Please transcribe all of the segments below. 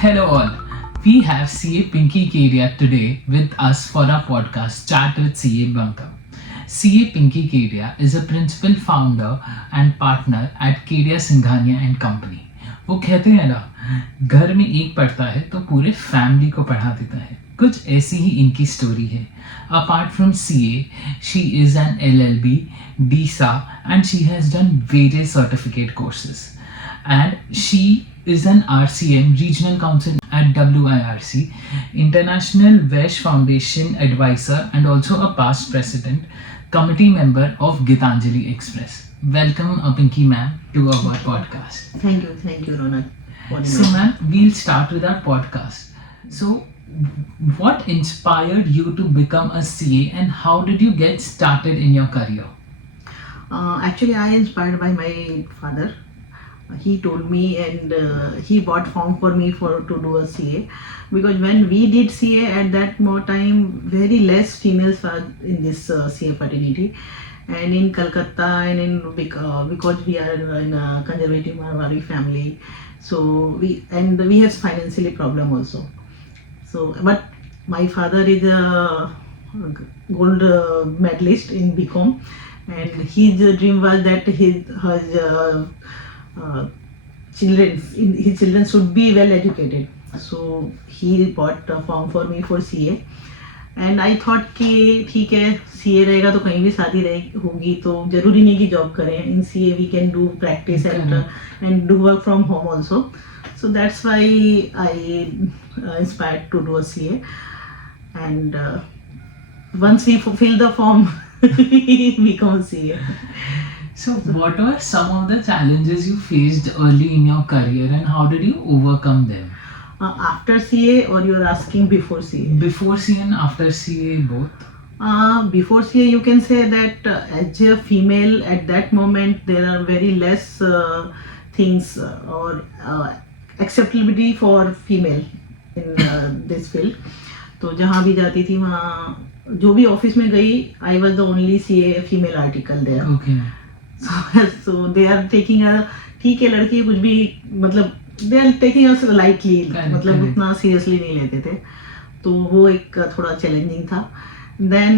Hello all. We have CA Pinky Kedia today with us for our podcast Chat with CA Bunker. CA Pinky Kedia is a principal founder and partner at Kedia Singhania and Company. वो कहते हैं ना, घर में एक पढ़ता है तो पूरे फैमिली को पढ़ा देता है. कुछ ऐसी ही इनकी स्टोरी है. Apart from CA, she is an LLB, DSA, and she has done various certificate courses. And she is an RCM, Regional Council at WIRC, International Vesh Foundation Advisor, and also a past president, committee member of Gitanjali Express. Welcome, Pinky ma'am, to our podcast. Thank you, Ronak. So, ma'am, we'll start with our podcast. So, what inspired you to become a CA, and how did you get started in your career? Actually, I inspired by my father. He told me, and he bought form for me to do a CA, because when we did CA at that time, very less females were in this CA fraternity, and in Calcutta and because we are in a conservative Marwari family, so we have financially problem also. So, but my father is a gold medalist in BCom, and his dream was that his children should be well educated. So he bought a form for me for CA, and I thought कि ठीक है, CA रहेगा तो कहीं भी शादी होगी तो जरूरी नहीं कि जॉब करें. In CA we can do practice and do work from home also. So that's why I inspired to do a CA, and once we fulfill the form, we become CA. So, what were some of the challenges you faced early in your career, and how did you overcome them? After CA, or you are asking before CA? Before CA and after CA, both? Before CA, you can say that as a female at that moment, there are very less things or acceptability for female in this field. तो जहाँ भी जाती थी वहाँ जो भी office में गई, I was the only CA female article there. Okay. So they are taking a ठीक है लड़की कुछ भी मतलब they are taking us lightly, मतलब उतना seriously नहीं लेते थे, तो वो एक थोड़ा challenging था. Then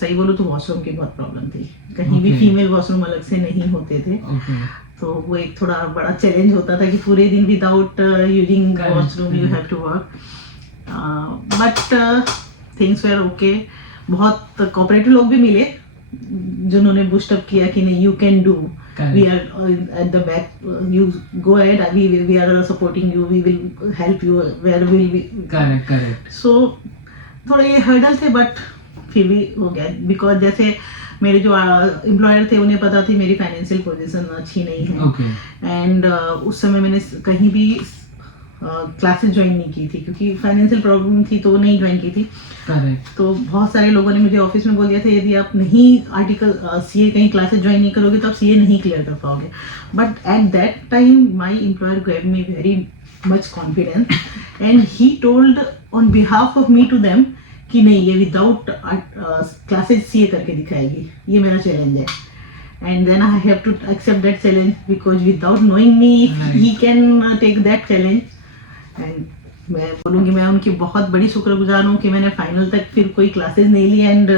सही बोलो तो वॉशरूम की बहुत प्रॉब्लम थी, कहीं भी फीमेल वॉशरूम अलग से नहीं होते थे. तो वो एक थोड़ा बड़ा चैलेंज होता था कि पूरे दिन without using washroom you have to work. But things were okay. बहुत कोऑपरेटिव लोग भी मिले जिन्होंने बूस्ट अप किया कि नहीं, you can do, we are at the back, you go ahead, we are supporting you, we will help you where will we. Correct. So थोड़े ये हर्डल थे बट फिर भी हो गया, बिकॉज जैसे मेरे जो एम्प्लॉयर थे उन्हें पता थी मेरी फाइनेंशियल पोजीशन अच्छी नहीं है, एंड उस समय मैंने कहीं भी क्लासेस ज्वाइन नहीं की थी क्योंकि फाइनेंशियल प्रॉब्लम थी तो नहीं ज्वाइन की थी. तो बहुत सारे लोगों ने मुझे ऑफिस में बोल दिया था यदि आप नहीं आर्टिकल CA कहीं क्लासेस ज्वाइन नहीं करोगे तो आप CA नहीं क्लियर कर पाओगे. But at that time my employer gave me very much confidence, and he told on behalf of me to them कि नहीं, ये विदाउट क्लासेस CA करके दिखाएगी, ये मेरा चैलेंज है. And then I have to accept that challenge because without knowing me, he can take that challenge. And मैं बोलूँगी मैं उनकी बहुत बड़ी शुक्रगुजार हूँ कि मैंने फाइनल तक फिर कोई क्लासेस नहीं ली, एंड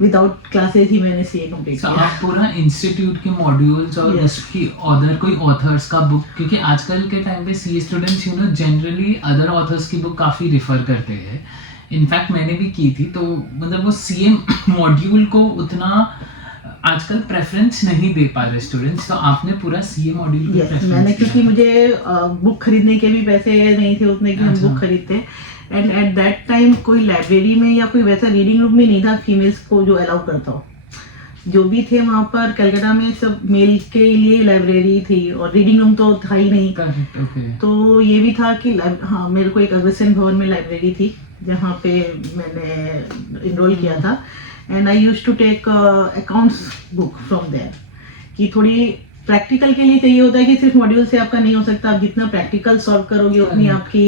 विदाउट क्लासेस ही मैंने CA कंप्लीट किया. आप पूरा इंस्टीट्यूट के मॉड्यूल्स और उसकी अदर कोई ऑथर्स का बुक, क्योंकि आजकल के टाइम पे CA students generally other authors की बुक काफ़ी रिफर करते हैं. इनफैक्ट मैंने भी की थी, तो मतलब वो CA मॉड्यूल को उतना आजकल प्रेफरेंस नहीं दे पा रहे स्टूडेंट्स, तो आपने पूरा CA मॉड्यूल को प्रेफरेंस मैंने, क्योंकि मुझे बुक खरीदने के भी पैसे नहीं थे उतने कि हम बुक खरीदते, एंड एट दैट टाइम कोई लाइब्रेरी में या कोई वैसा रीडिंग रूम में नहीं था फीमेल्स को जो अलाउ करता हो. जो भी थे वहाँ पर कलकत्ता में सब मेल के लिए लाइब्रेरी थी और रीडिंग रूम तो था ही नहीं. तो ये भी था कि हाँ, मेरे को एक अग्रसेन भवन में लाइब्रेरी थी जहाँ पे मैंने इनरोल किया था, and I use to take accounts book from there, कि थोड़ी प्रैक्टिकल के लिए चाहिए होता है कि सिर्फ मॉड्यूल से आपका नहीं हो सकता, आप जितना प्रैक्टिकल सॉल्व करोगे उतनी आपकी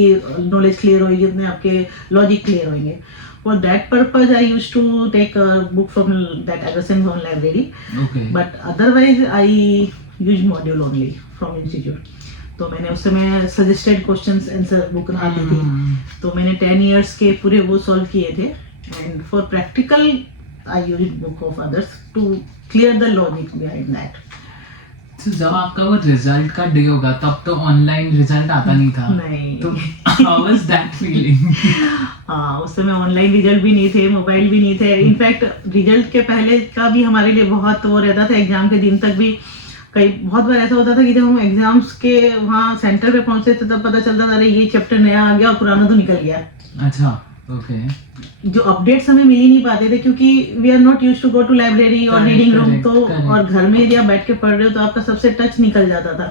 नॉलेज क्लियर होगी, उतने आपके लॉजिक क्लियर होंगे. For that purpose, I used to take a book from that Agrasen Bhavan library. Okay. But otherwise, I use module only from institute. तो मैंने उस समय सजेस्टेड क्वेश्चंस आंसर बुक आती थी, तो मैंने 10 इयर्स के पूरे वो सॉल्व किए थे। And for practical I use book of others to clear the logic behind that. तो जब आपका वो रिजल्ट का डे होगा तब तो ऑनलाइन रिजल्ट आता नहीं था। नहीं। तो हाउ वाज दैट फीलिंग? हाँ, उस समय ऑनलाइन रिजल्ट भी नहीं थे, मोबाइल भी नहीं थे। इनफैक्ट रिजल्ट के पहले का भी हमारे लिए बहुत वो रहता था, एग्जाम के दिन तक भी कई बहुत बार ऐसा होता था कि जब हम एग्जाम्स के वहाँ सेंटर पे पहुंचते थे तब पता चलता था अरे ये चैप्टर नया आ गया और पुराना तो निकल गया। अच्छा, ओके। जो अपडेट्स हमें मिल ही नहीं पाते थे क्योंकि we are not used to go to library और रीडिंग रूम, तो और घर में यदि आप बैठ के पढ़ रहे हो तो आपका सबसे टच निकल जाता था।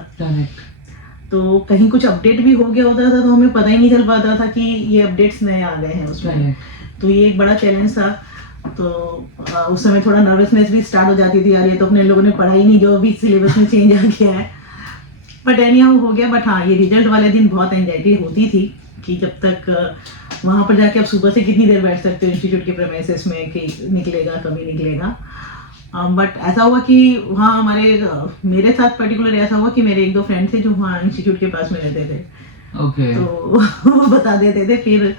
तो कहीं कुछ अपडेट भी हो गया होता था तो हमें पता ही नहीं चल पाता था कि ये अपडेट्स नए आ गए हैं उसमें। तो ये एक बड़ा चैलेंज था। तो उस समय थोड़ा नर्वसनेस भी स्टार्ट हो जाती थी, यार ये तो अपने लोगों ने पढ़ा ही नहीं, जो अभी सिलेबस में चेंज आ गया है। बट एनीहाउ हो गया। बट हाँ, ये रिजल्ट वाले दिन बहुत एंजाइटी होती थी कि जब तक वहाँ पर जाके आप सुबह से कितनी देर बैठ सकते हो इंस्टीट्यूट के प्रेमाइसेस में कि निकलेगा कभी निकलेगा। बट ऐसा हुआ कि वहाँ मेरे साथ पर्टिकुलर ऐसा हुआ कि मेरे एक दो फ्रेंड थे जो वहाँ इंस्टीट्यूट के पास में रहते थे। Okay. तो वो बता देते थे, फिर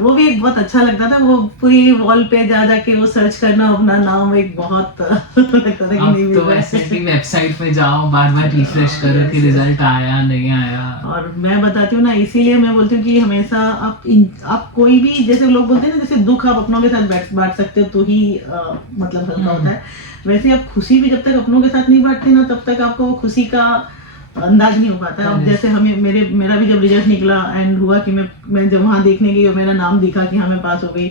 वो भी एक बहुत अच्छा लगता था। वो पूरी वॉल पे जा जाके वो सर्च करना अपना नाम, एक बहुत लगता था कि नहीं तो ऐसे कि वेबसाइट पे जाओ बार बार रिफ्रेश करो कि रिजल्ट आया नहीं आया। और मैं बताती हूँ ना, इसीलिए मैं बोलती हूँ कि हमेशा आप कोई भी, जैसे लोग बोलते हैं ना, जैसे दुख आप अपनों के साथ बांट सकते हो तो ही मतलब हल्का होता है, वैसे आप खुशी भी जब तक अपनों के साथ नहीं बांटते ना तब तक आपको वो खुशी का अंदाज नहीं हो पाता। अब जैसे मेरा भी जब रिजल्ट निकला एंड हुआ कि मैं जब वहाँ देखने गई और मेरा नाम दिखा कि हाँ मैं पास हो गई,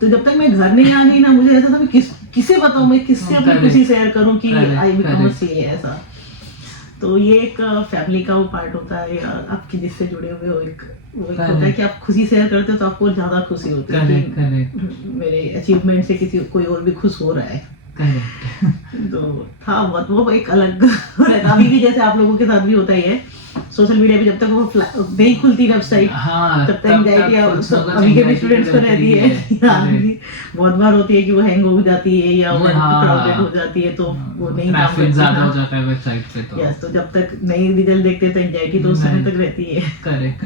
तो जब तक मैं घर नहीं आ गई ना, मुझे ऐसा था मैं किसे बताऊँ, मैं किससे अपनी खुशी शेयर करूँ कि आई बिकम अ सीए ऐसा। तो ये एक फैमिली का वो पार्ट होता है, आपकी जिससे जुड़े हुए हो, एक होता है कि आप खुशी शेयर करते हो तो आपको ज्यादा खुशी होती है कि मेरे अचीवमेंट से कोई और भी खुश हो रहा है। तो था बहुत वो एक अलग अभी भी जैसे आप लोगों के साथ भी होता ही है, सोशल मीडिया पे जब तक वो नहीं खुलती वेबसाइट तब तक एंजाइटी अभी के भी स्टूडेंट्स को रहती है। बहुत बार होती है कि वो हैंग हो जाती है या वो क्राउडेड हो जाती है तो वो नहीं काम करती, ज्यादा हो जाता है वेबसाइट पे। तो यस, तो जब तक नई रिजल्ट देखते तो एंजाइटी तो उस समय तक रहती है। करेक्ट।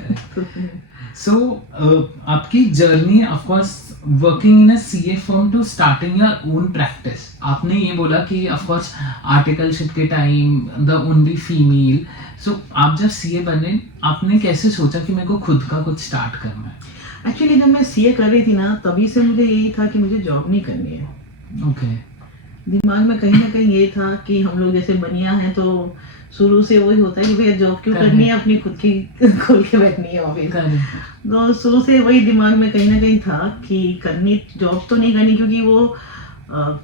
सो आपकी journey of course working in a CA firm to starting your own practice, आपने ये बोला कि ऑफ कोर्स आर्टिकलशिप के time the only female. So आप जब सीए बने आपने कैसे सोचा कि मेरे को खुद का कुछ स्टार्ट करना है? एक्चुअली जब मैं सीए कर रही थी ना तभी से मुझे यही था कि मुझे जॉब नहीं करनी है। ओके। दिमाग में कहीं ना कहीं ये था कि हम लोग जैसे बनिया हैं तो शुरू से वही होता है कि भैया जॉब क्यों करनी है, अपनी खुद की खोल के बैठनी है ऑफिस। तो शुरू से वही दिमाग में कहीं ना कहीं था कि करनी जॉब तो नहीं करनी, क्योंकि वो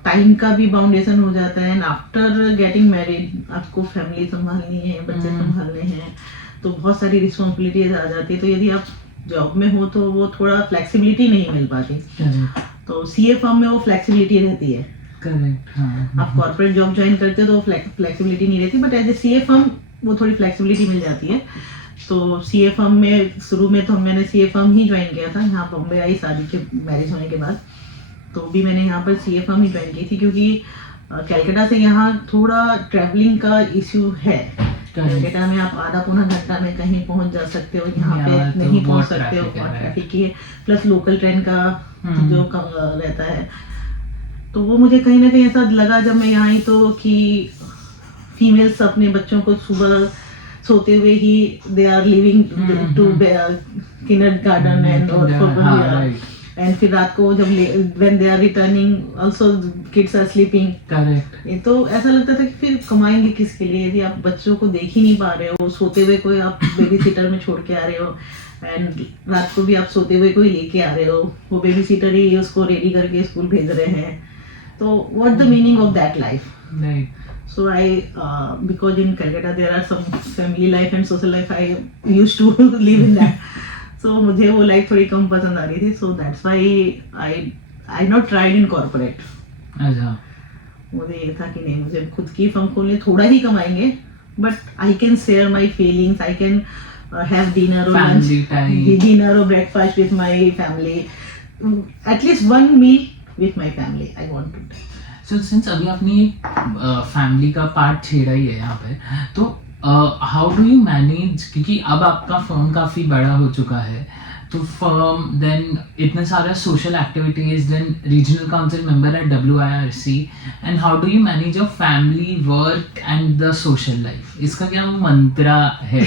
टाइम का भी बाउंडेशन हो जाता है। एंड आफ्टर गेटिंग मैरिड आपको फैमिली संभालनी है, बच्चे संभालने हैं, तो बहुत सारी रिस्पॉन्सिबिलिटीज आ जाती है। तो यदि आप जॉब में हो तो वो थोड़ा फ्लेक्सिबिलिटी नहीं मिल पाती। तो सीए फर्म में वो फ्लेक्सिबिलिटी रहती है। आप कॉर्पोरेट जॉब ज्वाइन करते हो तो फ्लेक्सिबिलिटी नहीं रहती, but as a CA firm वो थोड़ी फ्लेक्सिबिलिटी मिल जाती है। तो सीए फर्म में शुरू में तो मैंने सीए फर्म ही ज्वाइन किया था। यहाँ बॉम्बे आई शादी के मैरिज होने के बाद, तो भी मैंने यहाँ पर सीए फर्म ही ज्वाइन की थी, क्योंकि कलकत्ता से यहाँ थोड़ा ट्रैवलिंग का इश्यू है। कलकत्ता में आप आधा पौना घंटा में कहीं पहुँच जा सकते हो, यहाँ पे नहीं पहुँच सकते हो, और ट्रैफिक की प्लस लोकल ट्रेन का जो कम रहता है। तो वो मुझे कहीं ना कहीं ऐसा लगा जब मैं यहाँ आई तो कि फीमेल्स अपने बच्चों को सुबह सोते हुए ही they are leaving to kindergarten and फिर रात को जब when they are returning also kids are sleeping. Correct. तो ऐसा लगता था कि फिर कमाएंगे किसके लिए यदि आप बच्चों को देख ही नहीं पा रहे हो, सोते हुए कोई आप बेबी सिटर में छोड़ के आ रहे हो एंड रात को भी आप सोते हुए कोई लेके आ रहे हो, वो बेबी सिटर ही उसको रेडी करके स्कूल भेज रहे हैं। तो what the meaning of that life? Right. So because in Calcutta there are some family life and social life, I used to live in that. So मुझे वो लाइफ थोड़ी कम पसंद आ रही थी. So that's why I not tried in corporate. अच्छा. मुझे ये था कि नहीं, मुझे खुद की फर्म खोलनी, थोड़ा ही कमाएंगे, but I can share my feelings. I can have dinner or lunch, dinner or breakfast with my family. At least one meal with my family I want to. So since अभी आपने एक family का part छेड़ा ही है यहाँ पे, तो how do you manage, क्योंकि अब आपका फर्म काफ़ी बड़ा हो चुका है, तो फर्म देन इतने सारे social activities, then regional council member at WIRC, and how do you manage your family, work and the social life? इसका क्या मंत्रा है?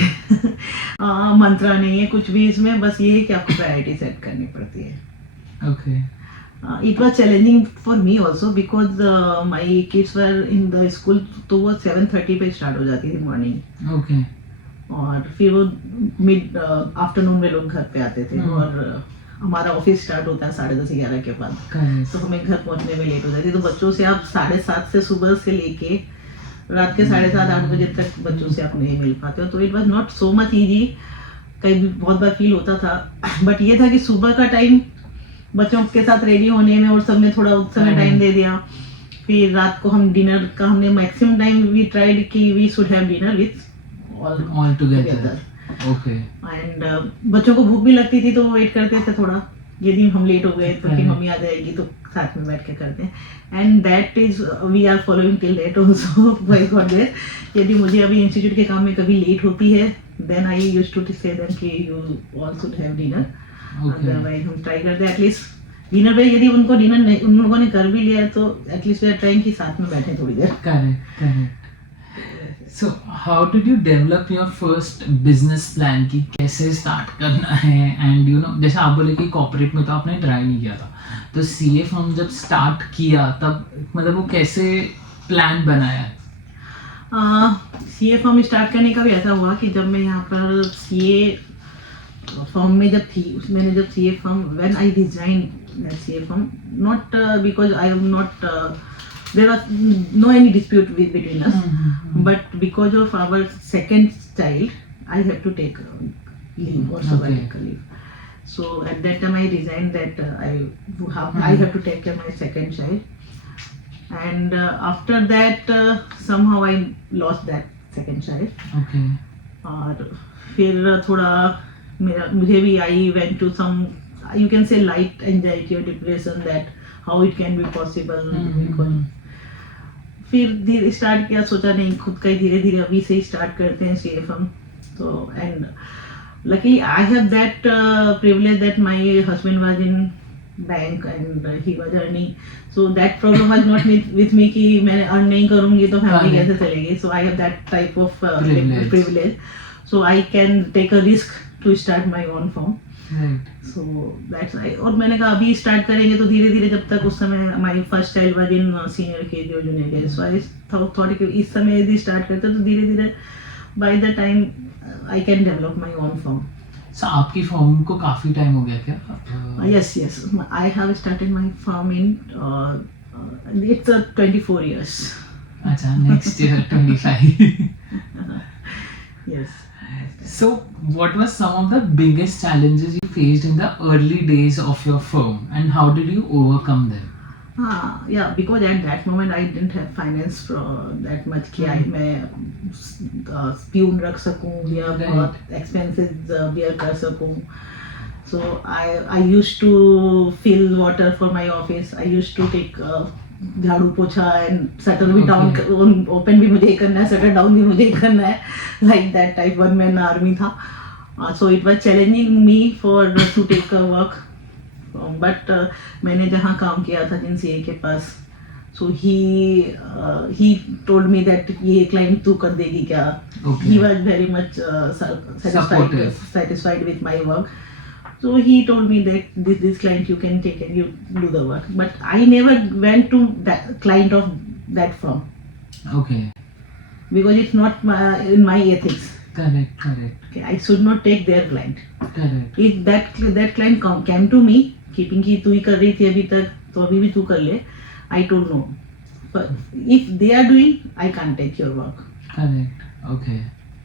मंत्रा नहीं है कुछ भी इसमें, बस ये है कि आपको प्रायोरिटी सेट करनी पड़ती है। Okay. It was challenging for me also because my kids were in the school, तो वो 7:30 पे स्टार्ट हो जाती थी मॉर्निंग, ओके। और फिर वो मिड आफ्टरनून में लोग घर पे आते थे, और हमारा ऑफिस स्टार्ट होता है 10:30-11 के बाद, तो हमें घर पहुंचने में लेट हो जाती। तो बच्चों से आप 7:30 से सुबह से लेके रात के 7:30-8 बजे तक बच्चों से आप नहीं मिल पाते हो, तो it was not so much easy. कई भी बहुत बार फील होता था, बट ये था कि सुबह का टाइम बच्चों के साथ रेडी होने में और सब में थोड़ा उस समय टाइम दे दिया। फिर रात को हम डिनर का हमने मैक्सिमम टाइम वी ट्राइड कि we should have dinner with all together. Okay. And बच्चों को भूख भी लगती थी तो वो वेट करते थे थोड़ा, यदि हम लेट हो गए तो कि मम्मी आ जाएगी तो साथ में बैठ के करते हैं। And that is we are following till date also, by God grace. यदि मुझे अभी इंस्टीट्यूट के काम में कभी लेट होती है, देन आई यूज्ड टू से देम कि you all should have dinner. Otherwise हम ट्राई करते हैं एटलीस्ट डिनर पे, यदि उनको डिनर नहीं उन लोगों ने कर भी लिया है तो एटलीस्ट वी आर ट्राइंग कि साथ में बैठे थोड़ी देर। Correct, correct. So how did you develop your first business plan कि कैसे स्टार्ट करना है? एंड यू नो, जैसे आप बोले कि कॉर्पोरेट में तो आपने ट्राई नहीं किया था, तो CA फर्म जब स्टार्ट किया तब मतलब वो कैसे प्लान बनाया? CA फर्म स्टार्ट करने का भी ऐसा हुआ कि जब मैं यहाँ पर CA फर्म में जब थी, मैंने जब CA firm when I design that CA firm, not because I am not there was no any dispute between us, but because of our second child I had to take leave or sabbatical leave. So at that time I resigned that I have to take care of my second child, and after that somehow I lost that second child. Okay. और फिर थोड़ा मुझे भी I went to some, you can say, light anxiety or depression, that how it can be possible. because फिर धीरे start किया, सोचा नहीं खुद का ही धीरे धीरे अभी से ही स्टार्ट करते हैं CA फर्म। तो and luckily I have that privilege that my husband was in bank and he was earning, so that problem was not with me कि मैं अर्न नहीं करूंगी तो फैमिली कैसे चलेगी। So I have that type of privilege, so I can take a risk to start my own firm. So that's I, और मैंने कहा अभी स्टार्ट करेंगे तो धीरे धीरे, जब तक उस समय my first child was in senior KG और junior KG, so I thought कि इस समय यदि स्टार्ट करते तो धीरे धीरे by the time I can develop my own firm. So आपकी फर्म को काफी टाइम हो गया क्या? Yes, I have started my firm in its 24 years. अच्छा, next year 25. Yes. So, what were some of the biggest challenges you faced in the early days of your firm, and how did you overcome them? Yeah, because at that moment I didn't have finance for that much कि मैं peon रख सकूं या बहुत expenses bear कर सकूं. So I used to fill water for my office. I used to take झाड़ू पोछा एंड शटर भी डाउन, ओपन भी मुझे ही करना है, शटर डाउन भी मुझे ही करना है, like that type one man army था। So it was challenging me for to take a work, but मैंने जहाँ काम किया था जिन CA के पास, so he told me that ये क्लाइंट तू कर देगी क्या। He was very much satisfied with my work. So he told me that this client you can take and you do the work, but I never went to that client of that firm. Okay. Because it's not in my ethics. Correct. Okay, I should not take their client. Correct. If that client came to me, keeping कि तू ही कर रही थी अभी तक तो अभी भी तू कर ले, I told no. But if they are doing, I can't take your work. Correct. Okay.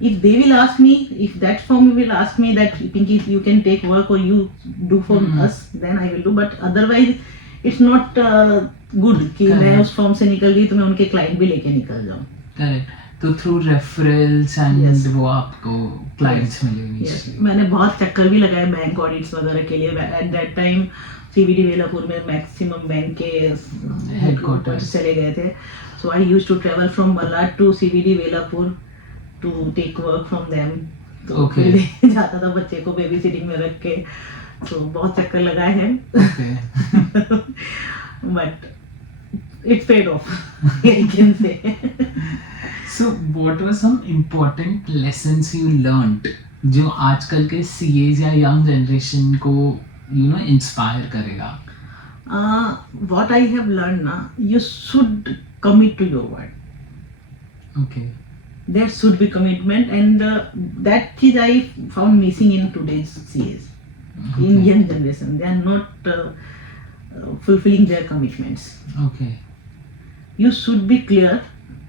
If they will ask me, if that firm will ask me that Pinky you can take work or you do for us, then I will do. But otherwise, it's not good कि मैं उस form से निकल गई तो मैं उनके client भी लेके निकल जाऊँ. Correct. तो थ्रू रेफरल्स एंड वो आपको क्लाइंट्स मिलेंगे. मैंने बहुत चक्कर भी लगाए बैंक ऑडिट्स वगैरह के लिए. At that time CBD Belapur में मैक्सिमम बैंक के हेडक्वार्टर्स चले गए थे. So I used to travel from Malad to CBD Belapur to take work from them. तो Okay. फिर जाता था बच्चे को बेबी सिटिंग में रख के, तो बहुत चक्कर लगा है Okay. But it paid off, I can say. So what were some important lessons you learned जो आजकल के CAs या young generation को inspire करेगा? What I have learned now, you should commit to your word. Okay. There should be commitment, and that is I found missing in today's CAs. In Okay. young generation, they are not fulfilling their commitments. Okay. You should be clear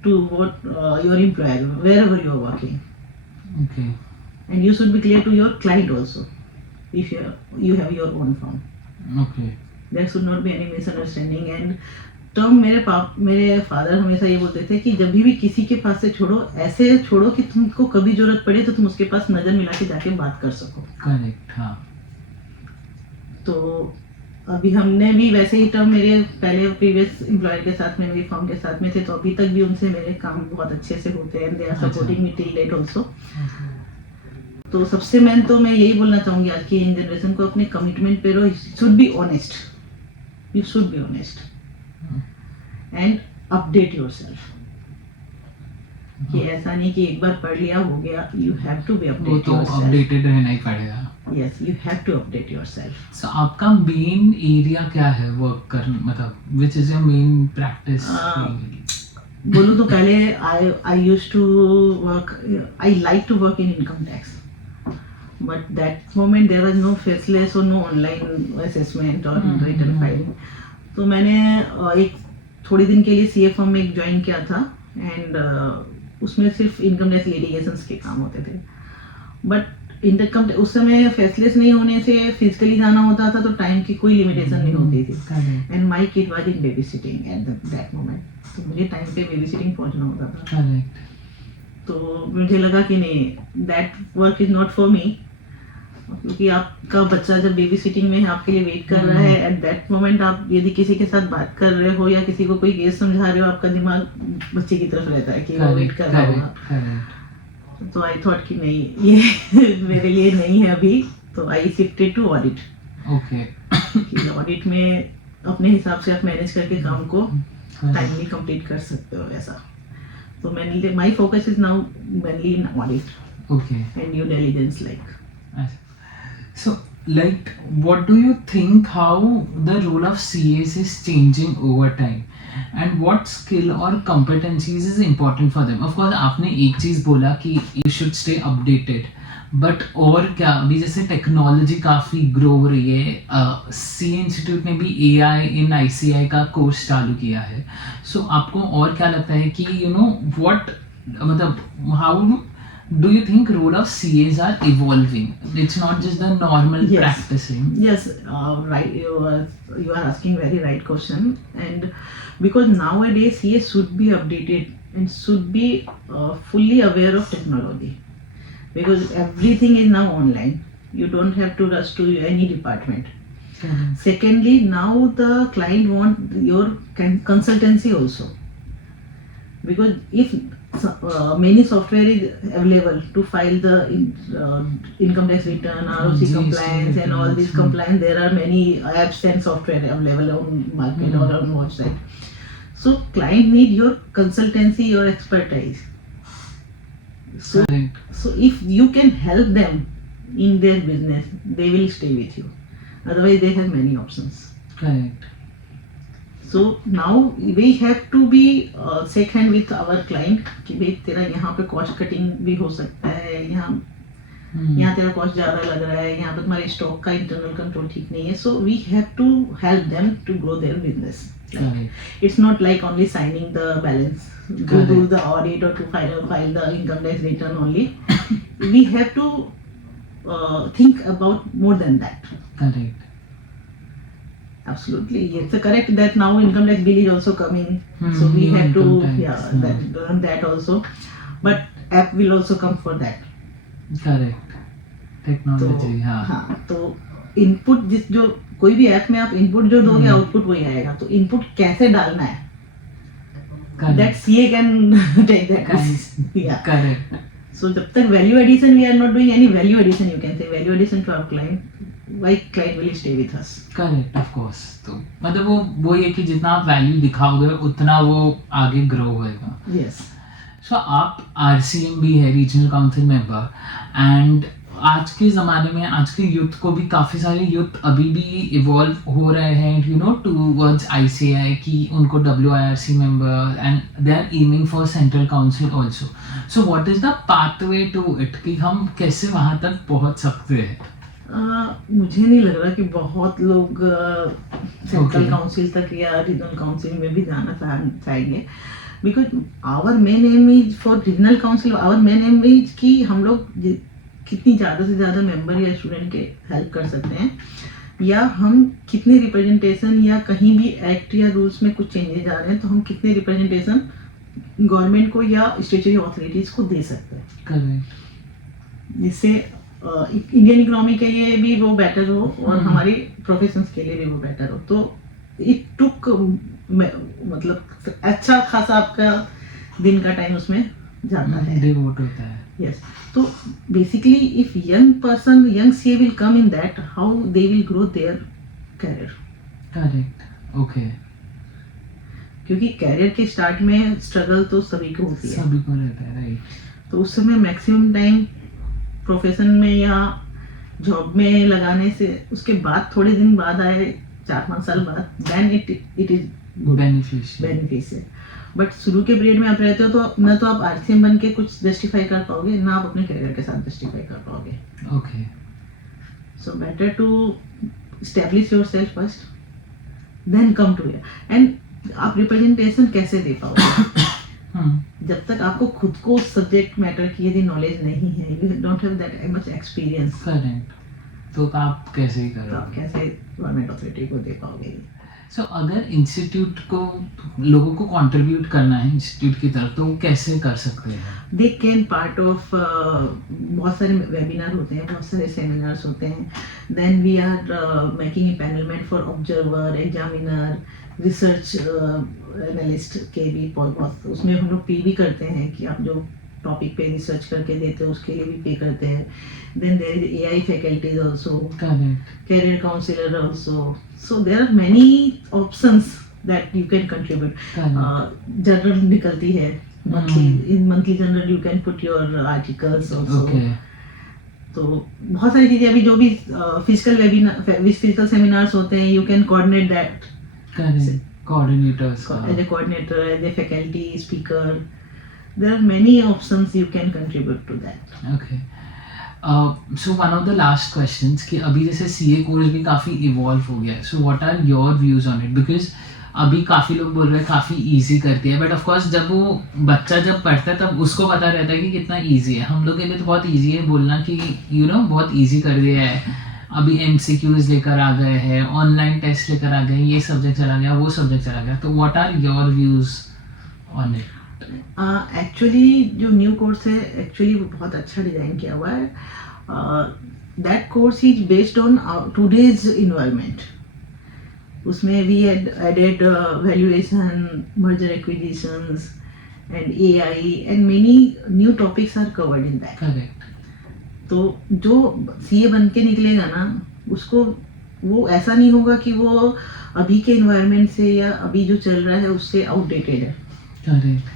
to what your employer, wherever you are working, Okay. and you should be clear to your client also. If you have your own firm, Okay. there should not be any misunderstanding. And term मेरे father हमेशा ये बोलते थे कि जब भी किसी के पास से छोड़ो, ऐसे छोड़ो कि तुमको कभी जरूरत पड़े तो तुम उसके पास नजर मिला के जाके बात कर सको. Correct. हाँ. तो अभी हमने भी वैसे ही टर्म मेरे पहले प्रीवियस एम्प्लॉयर के साथ में, मेरी फर्म के साथ में थे, तो अभी तक भी उनसे मेरे काम बहुत अच्छे से होते हैं. They are supporting me till date also. तो सबसे मेन तो मैं यही बोलना चाहूंगी आज की यंग जनरेशन को, अपने कमिटमेंट पे रहो. Should be honest, you should be honest and update yourself. कि ऐसा नहीं कि एक बार पढ़ लिया हो गया. यू हैव टू बी वो अपडेट तो योरसेल्फ. अपडेटेड रहना ही पड़ेगा. Yes, you have to update yourself. So आपका मेन एरिया क्या है वर्क करने, मतलब which is your main practice field? बोलूँ तो पहले I used to work, I like to work in income tax, but that moment there was no faceless or no online assessment or return filing. तो मैंने एक थोड़ी दिन के लिए CA फर्म में एक ज्वाइन किया था, एंड उसमें सिर्फ इनकम टैक्स लिटिगेशंस के काम होते थे. बट इनकम उस समय फेसलेस नहीं होने से फिजिकली जाना होता था, तो टाइम की कोई लिमिटेशन नहीं होती थी. Correct. And my kid was in baby sitting at that moment, तो मुझे टाइम पे बेबी सिटिंग पहुंचना होता था. Correct. तो मुझे लगा कि नहीं, that work is not for me, क्योंकि आपका बच्चा जब बेबी सिटिंग में है, आपके लिए वेट कर रहा है, एट दैट मोमेंट आप यदि किसी के साथ बात कर रहे हो या किसी को कोई केस समझा रहे हो, आपका दिमाग बच्चे की तरफ रहता है कि वो वेट Correct. कर रहा होगा. Correct. Correct. तो आई थॉट कि नहीं, ये मेरे लिए नहीं है अभी. तो I shifted to audit. Okay. कि ऑडिट में अपने हिसाब से आप मैनेज करके काम को Correct. टाइमली कंप्लीट कर सकते हो ऐसा. तो मैंने my focus is now mainly in audit Okay. And due diligence like. So, like, what do you think how the role of CAs is changing over time? And what skill or competencies is important for them? Of course, आपने एक चीज़ बोला कि you should stay updated. But और क्या, अभी जैसे technology काफ़ी grow हो रही है, CA इंस्टीट्यूट ने भी AI in ICI का कोर्स चालू किया है. So, आपको और क्या लगता है कि what, मतलब how do you think role of CAs are evolving? It's not just the normal Yes. practicing. Yes, right. You are asking very right question, and because nowadays CA should be updated and should be fully aware of technology, because everything is now online. You don't have to rush to any department. Secondly, now the client want your consultancy also, because if many software is available to file the income tax return, ROC GST compliance and all these returns. compliance, there are many apps and software available on market or on website. So client need your consultancy, your expertise. So, Correct. so if you can help them in their business, they will stay with you. Otherwise they have many options. Correct. So now we have to be shake hand with our client कि भाई तेरा यहाँ पे cost cutting भी हो सकता है, यहाँ तेरा कॉस्ट ज़्यादा लग रहा है, यहाँ पे तुम्हारे स्टॉक का इंटरनल कंट्रोल ठीक नहीं है. So we have to help them to grow their business. Correct. It's not like only signing the balance, to do Correct. the audit or to file the income tax return only. We have to think about more than that. Correct. Absolutely, it's correct that now income tax bill is also coming, so we new have to income tax, learn that also. But app will also come for that. Correct. Technology. तो हाँ. हाँ, तो input जो कोई भी app में आप input जो दोगे, आउटपुट वही आएगा. तो इनपुट कैसे डालना है, Correct. that CA can take that. Correct. Yeah. Correct. So जब तक value addition we are not doing any value addition, you can say value addition to our client, why client will stay with us. Correct, of course. तो मतलब वो ये कि जितना आप value दिखाओगे उतना वो आगे ग्रो होएगा. Yes. सो आप RCM भी है, रीजनल काउंसिल मेंबर, एंड आज के ज़माने में आज के यूथ को भी काफ़ी सारे यूथ अभी भी इवॉल्व हो रहे हैं यू नो टूवर्ड्स ICI कि उनको WIRC member, and they are aiming for central council also. So what is the pathway to it कि हम कैसे वहाँ तक पहुँच सकते हैं? मुझे नहीं लग रहा कि बहुत लोग सेंट्रल Okay. काउंसिल तक या रीजनल काउंसिल में भी जाना चाहेंगे, because our main aim is for regional council, our main aim is कि हम लोग कितनी ज़्यादा से ज़्यादा मेंबर या स्टूडेंट के हेल्प कर सकते हैं, या हम कितने रिप्रेजेंटेशन या कहीं भी एक्ट या रूल्स में कुछ चेंजेस आ रहे हैं तो हम कितने रिप्रेजेंटेशन गवर्नमेंट को या स्टेचुटरी अथॉरिटीज़ को दे सकते हैं, करेक्ट. जिससे इंडियन इकोनॉमी के लिए भी वो बेटर हो और हमारे प्रोफेशंस के लिए भी वो बेटर हो. तो इट टुक मतलब अच्छा खासा आपका दिन का टाइम उसमें जाता है, डिवोट होता है. यस. तो basically if young person, young CA will come in that, how they will grow their career. Correct. Okay. क्योंकि कैरियर के स्टार्ट में स्ट्रगल तो सभी को होती है, सभी को रहता है, राइट. तो उस समय मैक्सिमम टाइम प्रोफेशन में या जॉब में लगाने से उसके बाद थोड़े दिन बाद आए 4-5 साल बाद, then it is beneficial. Beneficial. But शुरू के पीरियड में आप रहते हो तो ना तो आप RCM बन के कुछ जस्टिफाई कर पाओगे, ना आप अपने करियर के साथ जस्टिफाई कर पाओगे. Okay. So better to establish yourself first, then come to here. And आप रिप्रेजेंटेशन कैसे दे पाओगे जब तक आपको खुद को सब्जेक्ट मैटर की यदि नॉलेज नहीं है, you don't have that much experience, correct. तो आप कैसे ही तो आप करोगे? कैसे गवर्नमेंट अथॉरिटी को दे पाओगे. सो अगर इंस्टीट्यूट को लोगों को कंट्रीब्यूट करना है इंस्टीट्यूट की तरफ, तो वो कैसे कर सकते हैं? दे कैन पार्ट ऑफ बहुत सारे वेबिनार होते हैं, बहुत सारे सेमिनार्स होते हैं. Then we are making a empanelment for observer, examiner, research analyst के भी बहुत, उसमें हम लोग पे भी करते हैं कि आप जो टॉपिक पे रिसर्च करके देते हो उसके लिए भी पे करते हैं. Then there is AI faculties also, correct. career counselor also. So there are many options that you can contribute. Journal निकलती है monthly, in monthly journal you can put your articles also. Okay. तो बहुत सारी चीजें अभी जो भी physical webinar, physical seminars होते हैं, you can coordinate that correct. Coordinators. as a coordinator, as a faculty speaker. There are many options you can contribute to that. Okay. So one of the last questions कि अभी जैसे CA course भी काफ़ी evolve हो गया है, so what are your views on it? Because अभी काफ़ी लोग बोल रहे हैं काफ़ी इजी करती है, बट ऑफ कोर्स जब वो बच्चा जब पढ़ता है तब उसको पता रहता है कि कितना इजी है. हम लोग के लिए तो बहुत इजी है बोलना कि यू नो बहुत इजी कर दिया है. अभी MCQs लेकर आ गए हैं, ऑनलाइन टेस्ट लेकर आ गए, ये सब्जेक्ट चला गया, वो सब्जेक्ट चला गया. तो what are your views on it? Actually जो न्यू कोर्स है, एक्चुअली वो बहुत अच्छा डिज़ाइन किया हुआ है. That course is based on today's environment. उसमें we added valuation, merger acquisitions and AI and many new topics are covered in that. Correct. तो जो CA बन के निकलेगा ना, उसको वो ऐसा नहीं होगा कि वो अभी के इन्वायरमेंट से या अभी जो चल रहा है उससे आउटडेटेड है. Correct.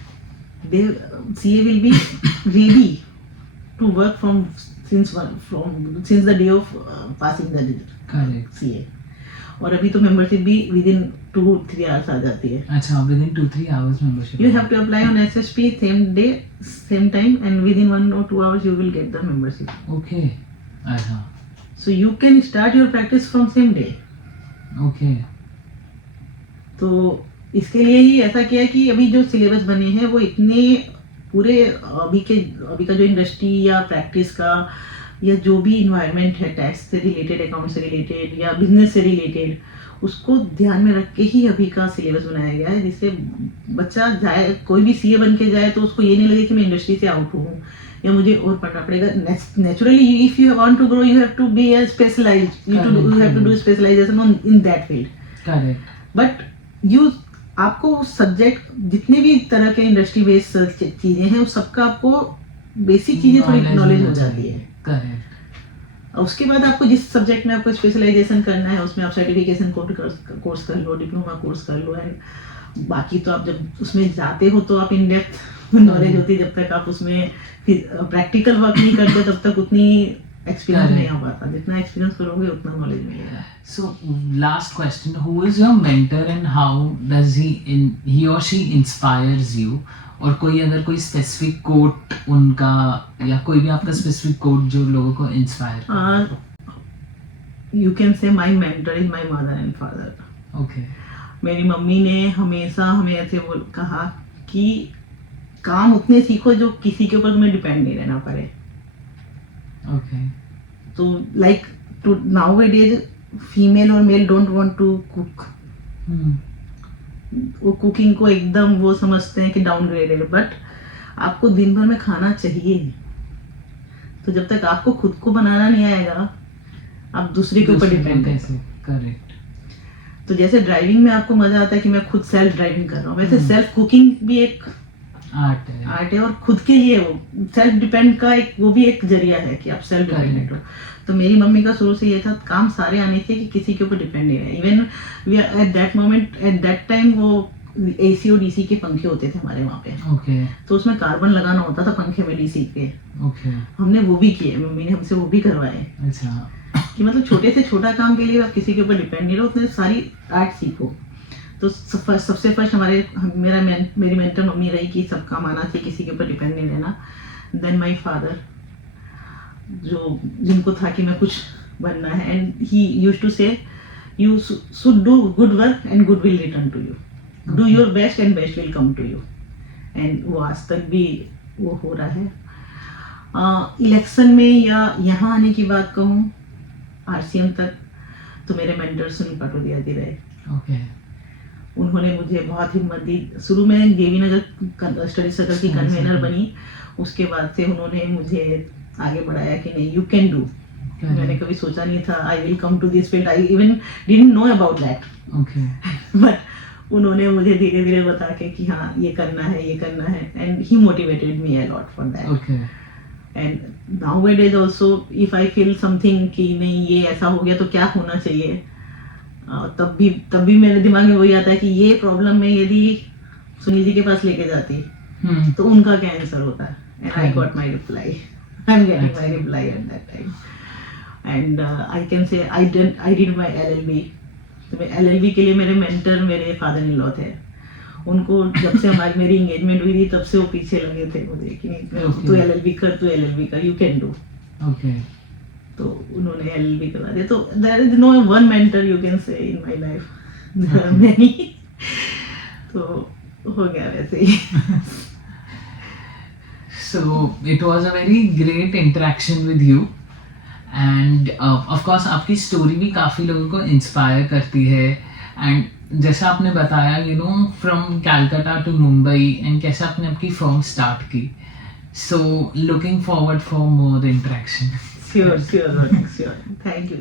CA will be ready to work since the day of passing the correct. CA. और अभी तो मेंबरशिप भी within 2-3 hours आ जाती है. अच्छा, within 2-3 hours membership. You have to apply on SSP same day, same time, and within 1 or 2 hours you will get the membership. Okay. अच्छा. So you can start your practice from same day. Okay. तो इसके लिए ही ऐसा किया कि अभी जो syllabus बने हैं वो इतने पूरे अभी का जो इंडस्ट्री या प्रैक्टिस का या जो भी इन्वायरमेंट है, टैक्स से रिलेटेड, अकाउंट से रिलेटेड या बिजनेस से रिलेटेड, उसको ध्यान में रख के ही अभी का सिलेबस बनाया गया है, जिससे बच्चा जाए, कोई भी CA बन के जाए तो उसको ये नहीं लगे कि मैं इंडस्ट्री से आउट हूँ या मुझे और पढ़ना पड़ेगा. Naturally if you want to grow you have to be specialised, you have to do specialisation in that field. Correct. But आपको उस सब्जेक्ट, जितने भी तरह के इंडस्ट्री बेस्ड चीज़ें हैं, उस सबका आपको बेसिक चीजें थोड़ी नॉलेज हो जाती है। करेक्ट। उसके बाद आपको जिस सब्जेक्ट में आपको स्पेशलाइजेशन करना है उसमें आप सर्टिफिकेशन कोर्स कर लो, डिप्लोमा कोर्स कर लो, एंड बाकी तो आप जब उसमें जाते हो तो आप इन डेप्थ नॉलेज होती है। जब तक आप उसमें प्रैक्टिकल वर्क नहीं करते तब तक उतनी एक्सपीरियंस नहीं आ पाता। जितना एक्सपीरियंस करोगे उतना नॉलेज मिलेगा। So last question, who is your mentor and how does he or she inspires you? और कोई अगर कोई स्पेसिफिक कोट उनका या कोई भी आपका स्पेसिफिक कोट जो लोगों को इंस्पायर यू कैन से my mentor is my mother and father. Okay. मेरी मम्मी ने हमेशा हमें ऐसे कहा कि काम उतने सीखो जो किसी के ऊपर तुम्हें डिपेंड नहीं रहना पड़े। ओके। तो लाइक टू नाउअडेज फीमेल और male don't want to cook. वो कुकिंग को एकदम वो समझते हैं कि डाउनग्रेडेड, बट आपको दिन भर में खाना चाहिए। तो जब तक आपको खुद को बनाना नहीं आएगा आप दूसरे के ऊपर डिपेंड कैसे। करेक्ट। तो जैसे ड्राइविंग में आपको मजा आता है कि मैं खुद सेल्फ ड्राइविंग कर रहा हूँ, वैसे सेल्फ कुकिंग भी एक आर्ट है और खुद के लिए वो सेल्फ डिपेंड का एक वो भी एक जरिया है कि आप सेल्फ डिपेंडेंट हो। तो मेरी मम्मी का शुरू से ये था काम सारे आने थे कि किसी के ऊपर डिपेंड नहीं रहे। Even we at that moment at that time वो AC और DC के पंखे होते थे हमारे वहाँ पे। ओके। तो उसमें कार्बन लगाना होता था पंखे में DC के। ओके। हमने वो भी किए, मम्मी ने हमसे वो भी करवाए। अच्छा। कि मतलब छोटे से छोटा काम के लिए आप किसी के ऊपर डिपेंड नहीं रहो, उतने सारी आर्ट सीखो। तो सबसे फर्स्ट मेरी मेंटर मम्मी रही कि सब काम आना चाहिए, किसी के ऊपर डिपेंड नहीं रहना। देन माय फादर जिनको था कि मैं कुछ बनना है, and he used to say you should do good work and good will return to you, do your best and best will come to you. And वो आज तक भी वो हो रहा है। इलेक्शन में या यहाँ आने की बात कहूँ RCM तक, तो मेरे मेंटर सुनील पटोदिया जी रहे। ओके। उन्होंने मुझे बहुत हिम्मत दी। शुरू में देवी नगर स्टडी सर्कल की कन्वेनर बनी, उसके बाद से उन्होंने मुझे आगे बढ़ाया कि नहीं यू कैन डू। मैंने कभी सोचा नहीं था I will come to this field, I even didn't know about that. Okay. But उन्होंने मुझे धीरे धीरे बता के कि हाँ ये करना है, and he motivated me a lot for that. Okay. And nowadays also if I feel something कि नहीं ये ऐसा हो गया तो क्या होना चाहिए, तब भी मेरे दिमाग में वही आता है कि ये प्रॉब्लम में यदि सुनील जी के पास लेके जाती तो उनका क्या आंसर होता है। And I got my reply, I am getting my reply eight that time. And I can say I did my LLB। तो LLB के लिए मेरे मेंटर मेरे फादर इन लॉ थे। उनको जब से मेरी एंगेजमेंट हुई थी तब से वो पीछे लगे थे मुझे कि तू LLB कर, यू कैन डू। ओके। तो उन्होंने LLB करवा दिया। तो there is no one mentor you can say in my life, there are many. तो हो गया वैसे ही। So it was a very great interaction with you, and of course आपकी स्टोरी भी काफ़ी लोगों को इंस्पायर करती है। एंड जैसा आपने बताया from Calcutta to Mumbai, and कैसे आपने आपकी फर्म स्टार्ट की। So looking forward for more interaction. Sure. Thank you.